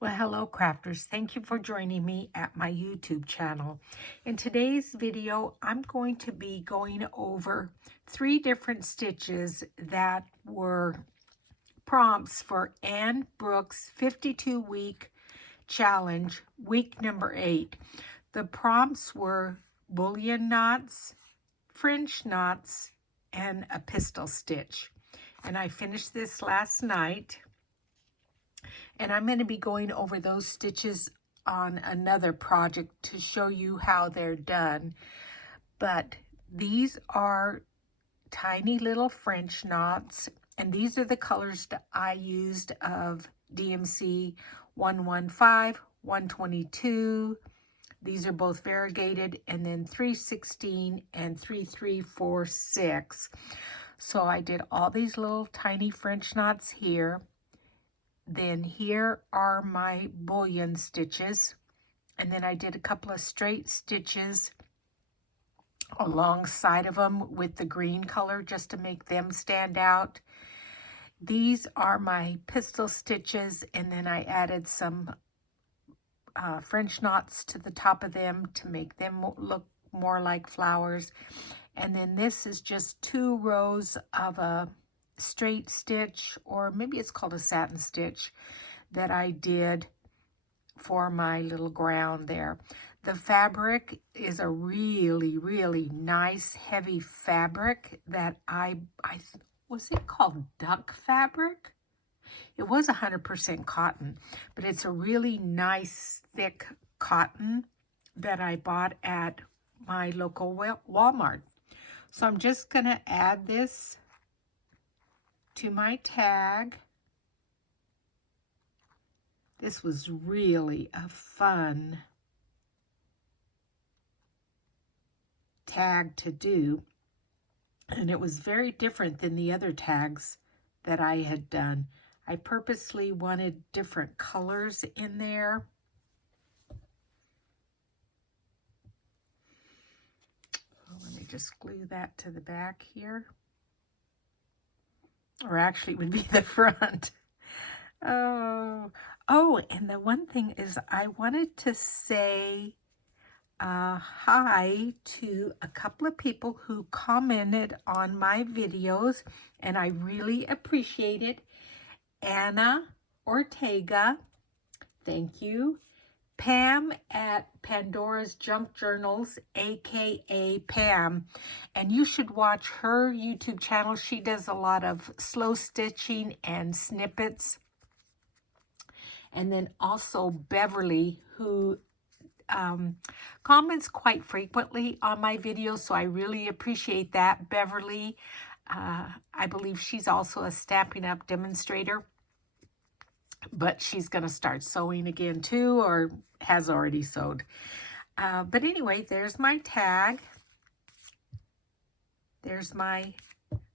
Well, hello crafters. Thank you for joining me at my YouTube channel. In today's video, I'm going to be going over 3 different stitches that were prompts for Anne Brooks' 52-week challenge, week number 8. The prompts were bullion knots, French knots, and a pistol stitch. And I finished this last night. And I'm going to be going over those stitches on another project to show you how they're done. But these are tiny little French knots, and these are the colors that I used of DMC 115, 122. These are both variegated, and then 316 and 3346. So I did all these little tiny French knots here. Then here are my bullion stitches, and then I did a couple of straight stitches alongside of them with the green color just to make them stand out. These are my pistol stitches, and then I added some French knots to the top of them to make them look more like flowers. And then this is just 2 rows of a straight stitch, or maybe it's called a satin stitch, that I did for my little ground there. The fabric is a really, really nice heavy fabric that I was it called duck fabric? It was 100% cotton, but it's a really nice thick cotton that I bought at my local Walmart. So I'm just going to add this to my tag. This was really a fun tag to do, and it was very different than the other tags that I had done. I purposely wanted different colors in there. Let me just glue that to the back here. Or actually it would be the front. Oh, and the one thing is I wanted to say hi to a couple of people who commented on my videos, and I really appreciate it. Anna Ortega, thank you. Pam at Pandora's Junk Journals, aka Pam, and you should watch her YouTube channel. She does a lot of slow stitching and snippets. And then also Beverly, who comments quite frequently on my videos, so I really appreciate that. Beverly, I believe she's also a Stampin' Up! Demonstrator, but she's going to start sewing again too, or has already sewed. But anyway, there's my tag. There's my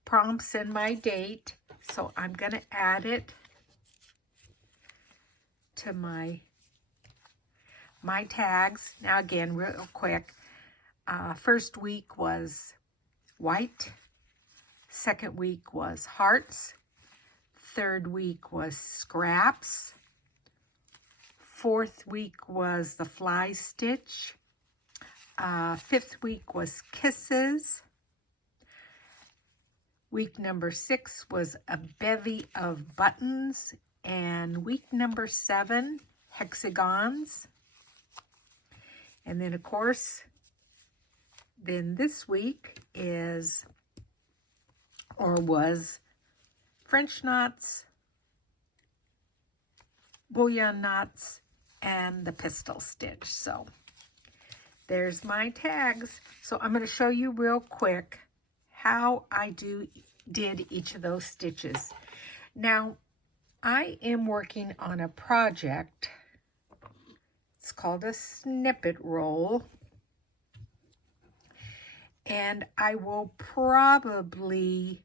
prompts and my date. So I'm going to add it to my tags. Now again, real quick, first week was white, second week was hearts, third week was scraps, fourth week was the fly stitch, fifth week was kisses, week number 6 was a bevy of buttons, and week number 7, hexagons. And then, of course, then this week is, or was, French knots, bullion knots, and the pistol stitch. So there's my tags. So I'm going to show you real quick how I did each of those stitches. Now, I am working on a project. It's called a snippet roll, and I will probably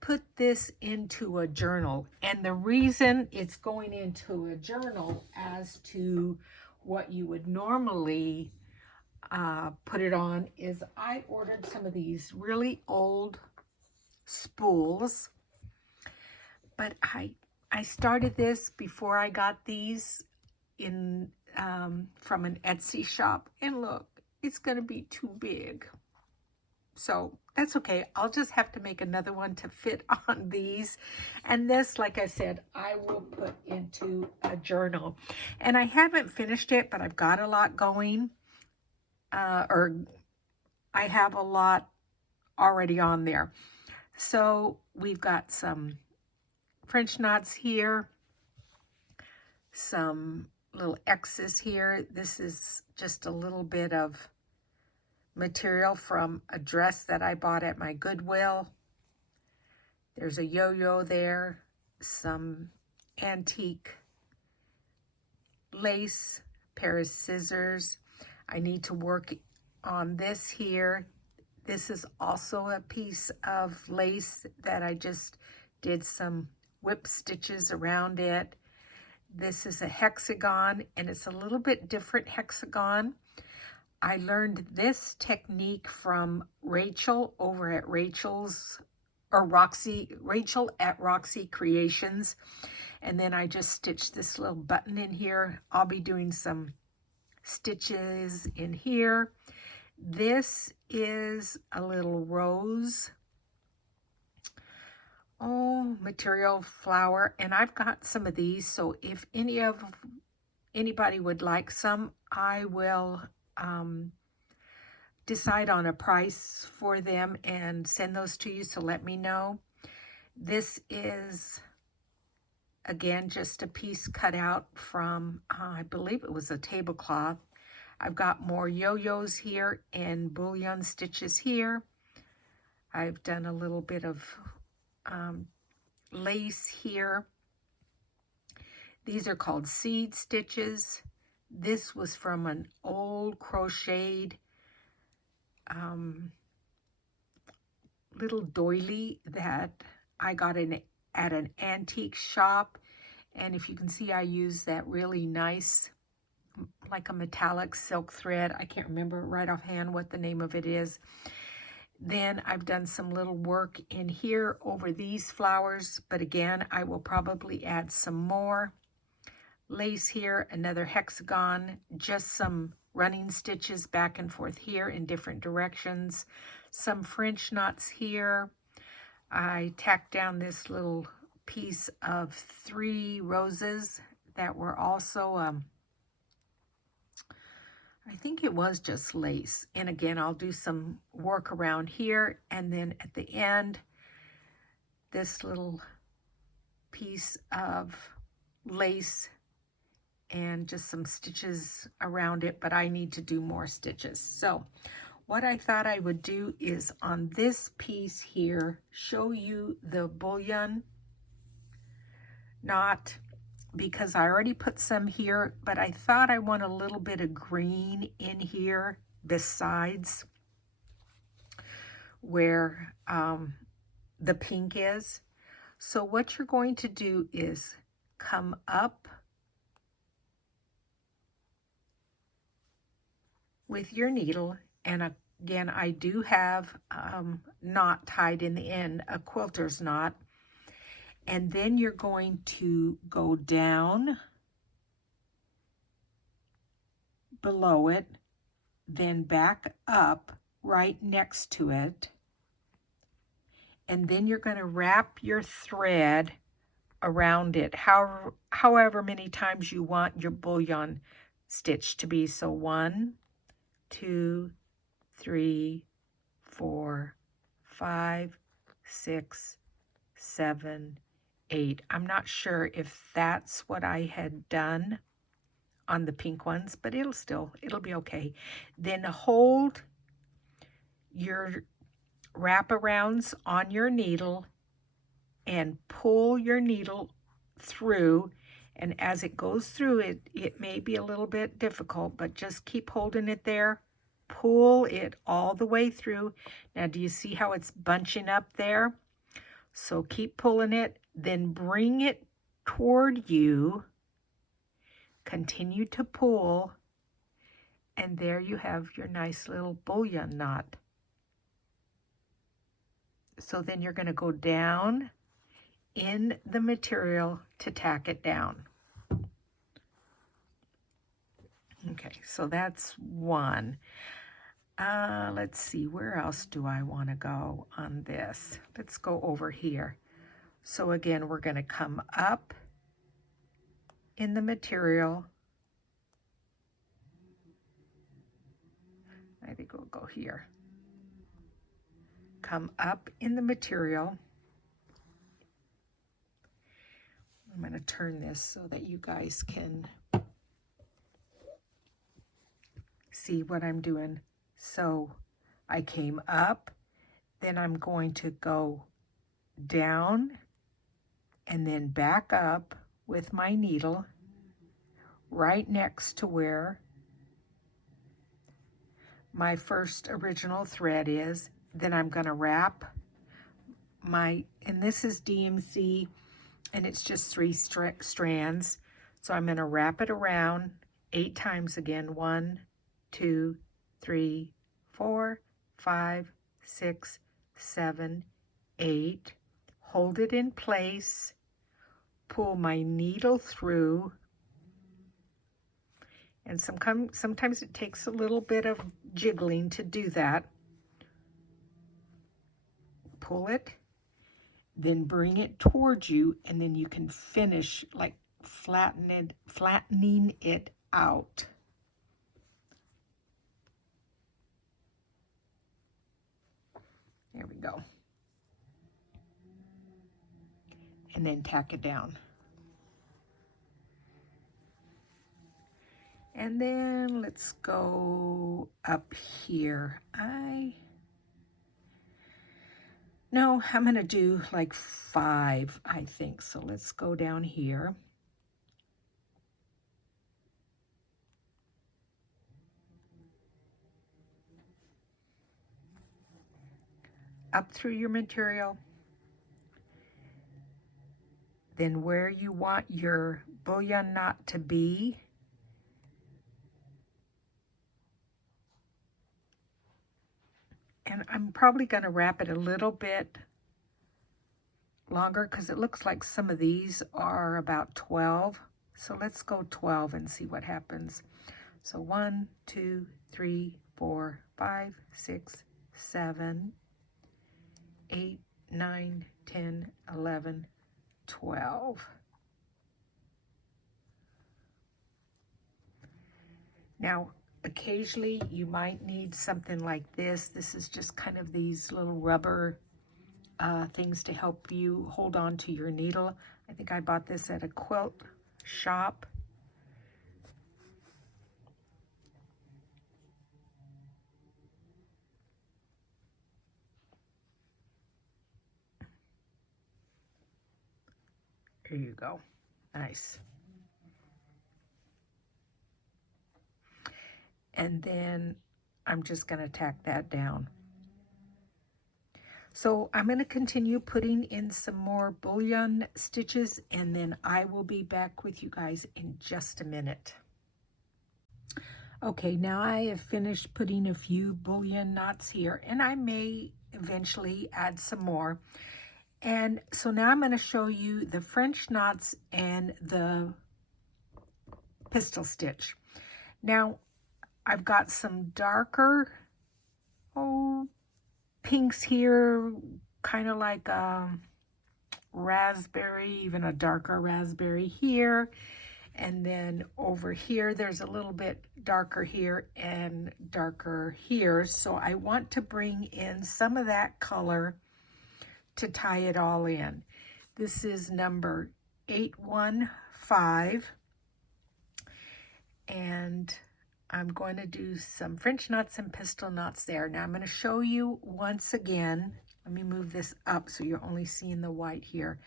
put this into a journal. And the reason it's going into a journal as to what you would normally put it on is I ordered some of these really old spools, but I I started this before I got these in from an Etsy shop, and look, it's gonna be too big. So that's okay. I'll just have to make another one to fit on these. And this, like I said, I will put into a journal. And I haven't finished it, but I've got a lot going. Or I have a lot already on there. So we've got some French knots here, some little X's here. This is just a little bit of material from a dress that I bought at my Goodwill. There's a yo-yo there, some antique lace, pair of scissors. I need to work on this here. This is also a piece of lace that I just did some whip stitches around it. This is a hexagon, and it's a little bit different hexagon. I learned this technique from Rachel over at Rachel at Roxy Creations. And then I just stitched this little button in here. I'll be doing some stitches in here. This is a little rose material flower, and I've got some of these, so if anybody would like some, I will decide on a price for them and send those to you, so let me know. This is, again, just a piece cut out from, I believe it was a tablecloth. I've got more yo-yos here and bullion stitches here. I've done a little bit of lace here. These are called seed stitches. This was from an old crocheted little doily that I got at an antique shop. And if you can see, I use that really nice, like a metallic silk thread. I can't remember right offhand what the name of it is. Then I've done some little work in here over these flowers, but again, I will probably add some more. Lace here, another hexagon, just some running stitches back and forth here in different directions. Some French knots here. I tacked down this little piece of 3 roses that were also I think it was just lace. And again, I'll do some work around here. And then at the end, this little piece of lace and just some stitches around it, but I need to do more stitches. So what I thought I would do is on this piece here, show you the bullion knot, because I already put some here, but I thought I want a little bit of green in here besides where the pink is. So what you're going to do is come up with your needle, and again, I do have knot tied in the end, a quilter's knot. And then you're going to go down below it, then back up right next to it. And then you're going to wrap your thread around it, however many times you want your bullion stitch to be. So 1, 2, 3, 4, 5, 6, 7, 8. I'm not sure if that's what I had done on the pink ones, but it'll be okay. Then hold your wraparounds on your needle and pull your needle through. And as it goes through, it may be a little bit difficult, but just keep holding it there. Pull it all the way through. Now, do you see how it's bunching up there? So keep pulling it, then bring it toward you. Continue to pull, and there you have your nice little bullion knot. So then you're going to go down in the material to tack it down. Okay, so that's one. Let's see, where else do I want to go on this? Let's go over here. So again, we're going to come up in the material. I think we'll go here. Come up in the material. I'm going to turn this so that you guys can see what I'm doing. So I came up, then I'm going to go down and then back up with my needle right next to where my first original thread is. Then I'm going to wrap my, and this is DMC, and it's just 3 strands. So I'm going to wrap it around 8 times again. 1, 2, 3, 4, 5, 6, 7, 8. Hold it in place. Pull my needle through. And sometimes it takes a little bit of jiggling to do that. Pull it, then bring it towards you, and then you can finish like flattening it out. There we go. And then tack it down. And then let's go up here. No, I'm going to do like 5, I think. So let's go down here. Up through your material. Then where you want your bullion knot to be, and I'm probably going to wrap it a little bit longer because it looks like some of these are about 12. So let's go 12 and see what happens. So 1, 2, 3, 4, 5, 6, 7, 8, 9, 10, 11, 12. Now, occasionally you might need something like this. This is just kind of these little rubber things to help you hold on to your needle. I think I bought this at a quilt shop. There you go. Nice. And then I'm just going to tack that down. So I'm going to continue putting in some more bullion stitches, and then I will be back with you guys in just a minute. Okay, now I have finished putting a few bullion knots here, and I may eventually add some more. And so now I'm going to show you the French knots and the pistil stitch. Now, I've got some darker, pinks here, kind of like a raspberry, even a darker raspberry here. And then over here, there's a little bit darker here and darker here. So I want to bring in some of that color to tie it all in. This is number 815, and I'm going to do some French knots and pistil knots there. Now I'm going to show you once again, let me move this up so you're only seeing the white here.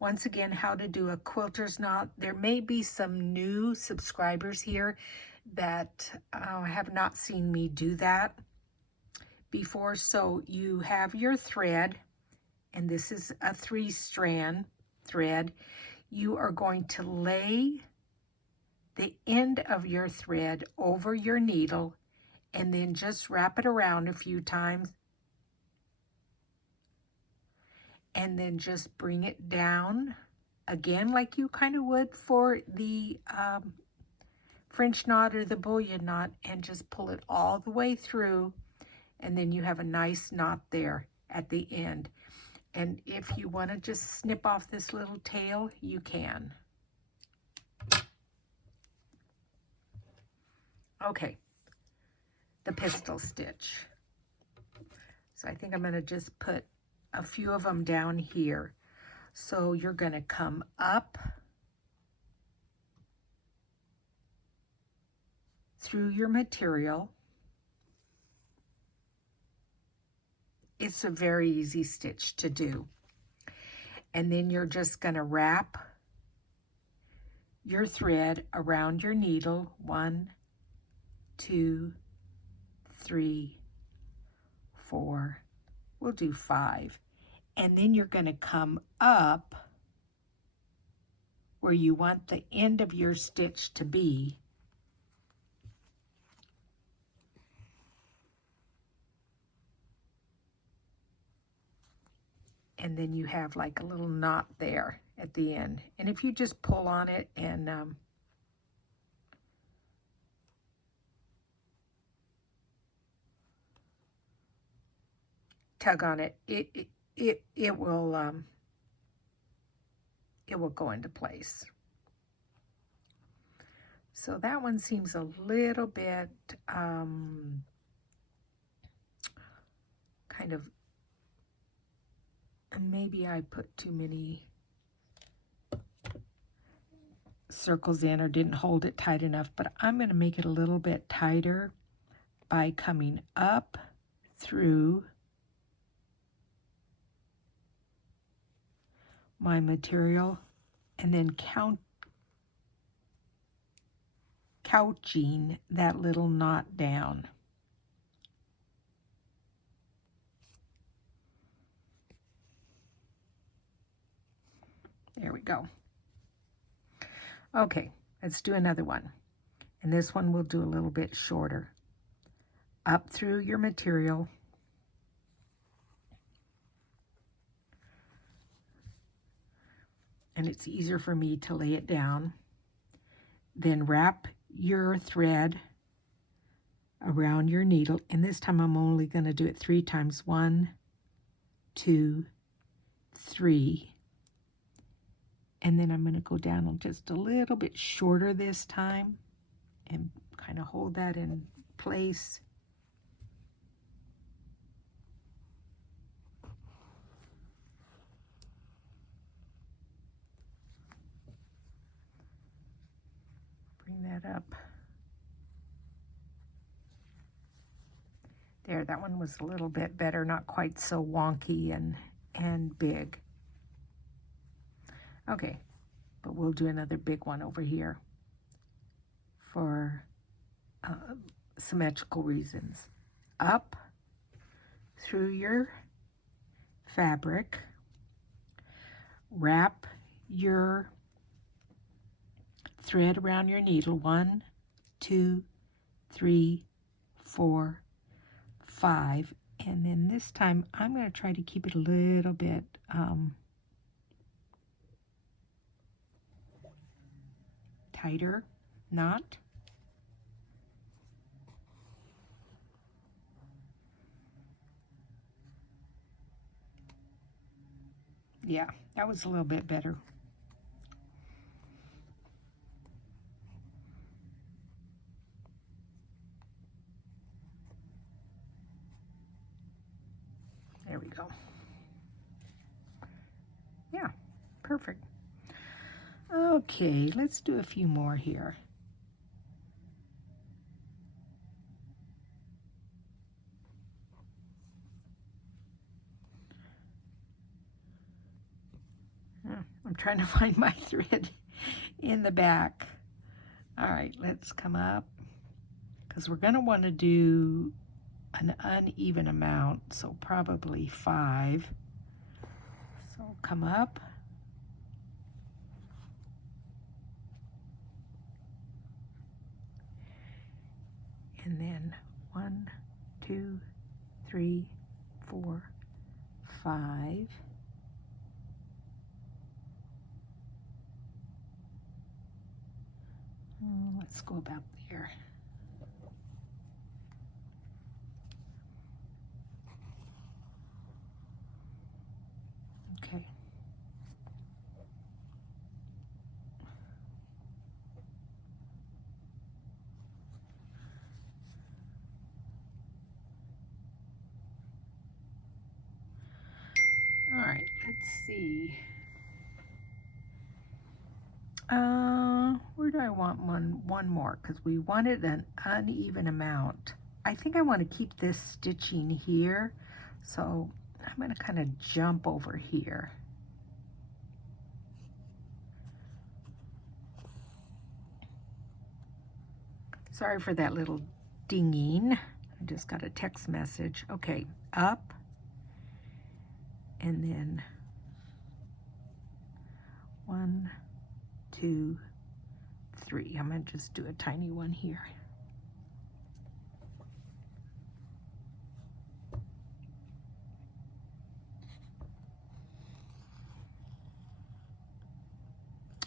Once again, how to do a quilter's knot. There may be some new subscribers here that have not seen me do that before. So you have your thread, and this is a 3-strand thread. You are going to lay the end of your thread over your needle and then just wrap it around a few times and then just bring it down again like you kind of would for the French knot or the bullion knot, and just pull it all the way through, and then you have a nice knot there at the end. And if you want to just snip off this little tail, you can. Okay, the pistil stitch. So I think I'm going to just put a few of them down here. So you're going to come up through your material. It's a very easy stitch to do. And then you're just going to wrap your thread around your needle. 1, 2, 3, 4. We'll do 5. And then you're going to come up where you want the end of your stitch to be. And then you have like a little knot there at the end. And if you just pull on it and tug on it, it will go into place. So that one seems a little bit kind of, and maybe I put too many circles in or didn't hold it tight enough, but I'm going to make it a little bit tighter by coming up through my material and then couching that little knot down. There we go. Okay, let's do another one. And this one we'll do a little bit shorter. Up through your material. And it's easier for me to lay it down. Then wrap your thread around your needle. And this time I'm only going to do it 3 times. 1, 2, 3. And then I'm going to go down just a little bit shorter this time and kind of hold that in place. Bring that up. There, that one was a little bit better, not quite so wonky and big. Okay, but we'll do another big one over here for symmetrical reasons. Up through your fabric, wrap your thread around your needle. 1, 2, 3, 4, 5, and then this time I'm going to try to keep it a little bit tighter knot. Yeah, that was a little bit better. There we go. Yeah, perfect. Okay, let's do a few more here. I'm trying to find my thread in the back. All right, let's come up because we're going to want to do an uneven amount, so probably 5. So come up. And then 1, 2, 3, 4, 5. let's go about there. Okay. All right, let's see. Where do I want one more? Because we wanted an uneven amount. I think I want to keep this stitching here. So I'm going to kind of jump over here. Sorry for that little dinging. I just got a text message. Okay, up. And then 1, 2, 3. I'm going to just do a tiny one here.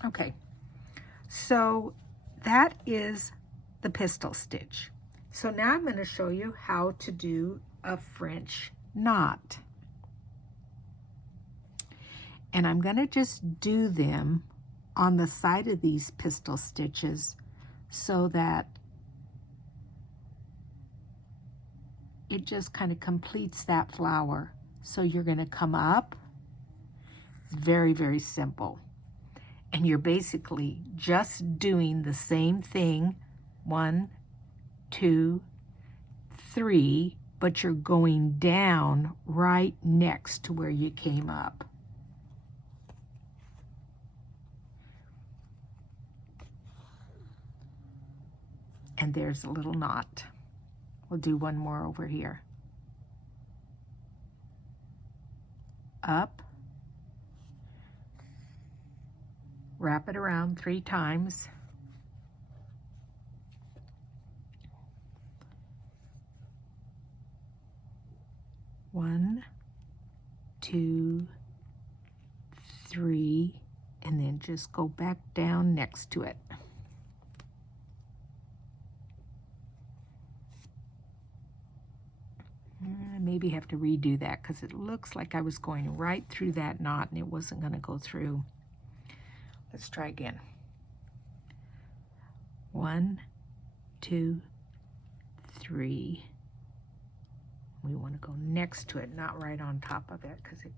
Okay, so that is the pistil stitch. So now I'm going to show you how to do a French knot. And I'm going to just do them on the side of these pistil stitches so that it just kind of completes that flower. So you're going to come up, very, very simple. And you're basically just doing the same thing, 1, 2, 3, but you're going down right next to where you came up. And there's a little knot. We'll do one more over here. Up. Wrap it around 3 times. One, 2, 3, and then just go back down next to it. Maybe have to redo that because it looks like I was going right through that knot and it wasn't going to go through. Let's try again. 1, 2, 3. We want to go next to it, not right on top of it, because it,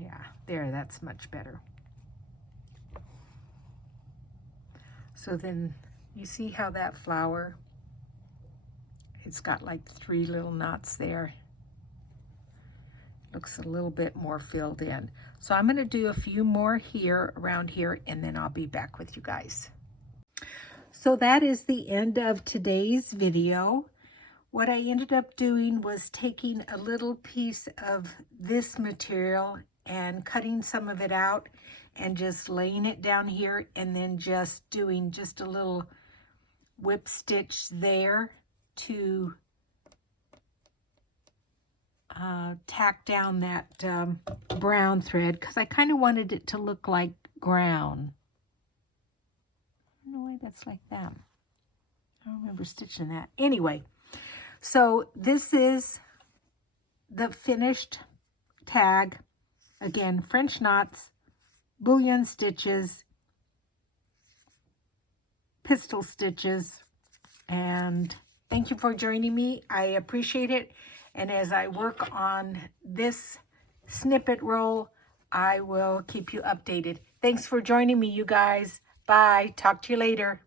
yeah, there, that's much better. So then you see how that flower, it's got like 3 little knots there. Looks a little bit more filled in. So I'm going to do a few more here, around here, and then I'll be back with you guys. So that is the end of today's video. What I ended up doing was taking a little piece of this material and cutting some of it out and just laying it down here and then just doing just a little whip stitch there to tack down that brown thread because I kind of wanted it to look like brown. I don't know why that's like that. I don't remember stitching that. Anyway, so this is the finished tag. Again, French knots, bullion stitches, pistil stitches, and thank you for joining me. I appreciate it. And as I work on this snippet roll, I will keep you updated. Thanks for joining me, you guys. Bye. Talk to you later.